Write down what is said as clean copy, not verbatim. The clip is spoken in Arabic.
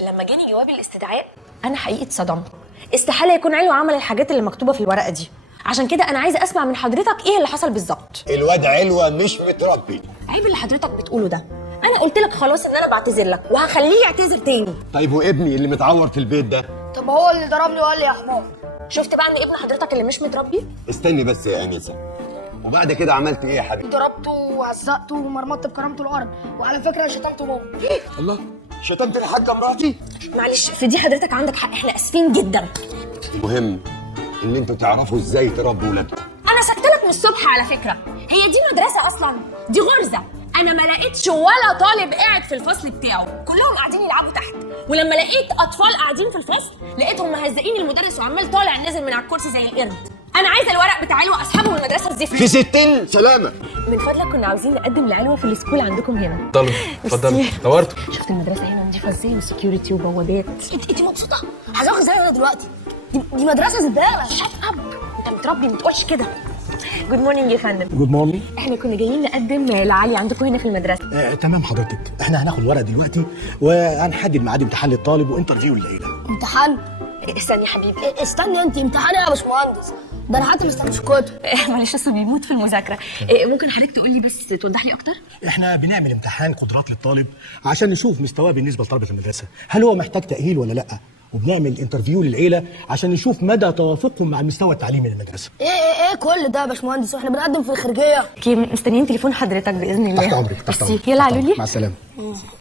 لما جاني جواب الاستدعاء انا حقيقي اتصدمت. استحاله يكون علو عمل الحاجات اللي مكتوبه في الورقه دي. عشان كده انا عايزه اسمع من حضرتك ايه اللي حصل بالظبط. الواد علوة مش متربي. عيب اللي حضرتك بتقوله ده. انا قلت لك خلاص ان انا بعتذر لك وهخليه يعتذر تاني. طيب وابني اللي متعور في البيت ده؟ طب هو اللي ضربني وقال لي يا حمار. شفت بقى ان ابن حضرتك اللي مش متربي؟ استني بس يا انسه، وبعد كده عملت ايه يا حبيبي؟ ضربته وهزقته ومرمطت بكرامته الارض، وعلى فكره شتمته ماما. الله، شتمت الحاجه مراتي؟ معلش في دي حضرتك عندك حق، احنا اسفين جدا. المهم ان انتوا تعرفوا ازاي تربوا ولادكم. انا سكتلك من الصبح على فكره. هي دي مدرسه اصلا؟ دي غرزه. انا ما لقيتش ولا طالب قاعد في الفصل بتاعه، كلهم قاعدين يلعبوا تحت. ولما لقيت اطفال قاعدين في الفصل لقيتهم مهزقين المدرس وعمال طالع نازل من على الكرسي زي القرد. انا عايزه الورق بتاع علوه اسحبه من المدرسه الزفت. في 60 سلامه. من فضلك كنا عاوزين نقدم لعلوه في السكول عندكم هنا. اتفضلوا اتفضلوا، نورتوا. شفت المدرسه هنا نضيفه ازاي وسكيورتي وبوابات. انت مبسوطه؟ هزوق ازاي انا دلوقتي؟ دي مدرسه زباله. شات اب، انت متربي ما تقولش كده. جود مورنينج يا فندم. جود مورنينج. احنا كنا جايين نقدم لعلي عندكم هنا في المدرسه. تمام حضرتك، احنا هناخد ورق دلوقتي وهنحدد ميعاد امتحان للطالب وانترفيو الليله. امتحان؟ استني يا حبيبي. استني انت، امتحان ايه يا باشمهندس؟ ده انا حتى مستني في الكتب. معلش اصله بيموت في المذاكره. ممكن حضرتك تقول لي بس توضح لي اكتر؟ احنا بنعمل امتحان قدرات للطالب عشان نشوف مستواه بالنسبه لطلبه المدرسه، هل هو محتاج تاهيل ولا لا، وبنعمل انترفيو للعيله عشان نشوف مدى توافقهم مع المستوى التعليمي للمدرسه. ايه كل ده يا باشمهندس؟ واحنا بنقدم في الخارجيه. اوكي، مستنيين تليفون حضرتك باذن الله. تحت امرك، تحت امرك. يلا علولي. مع السلامه.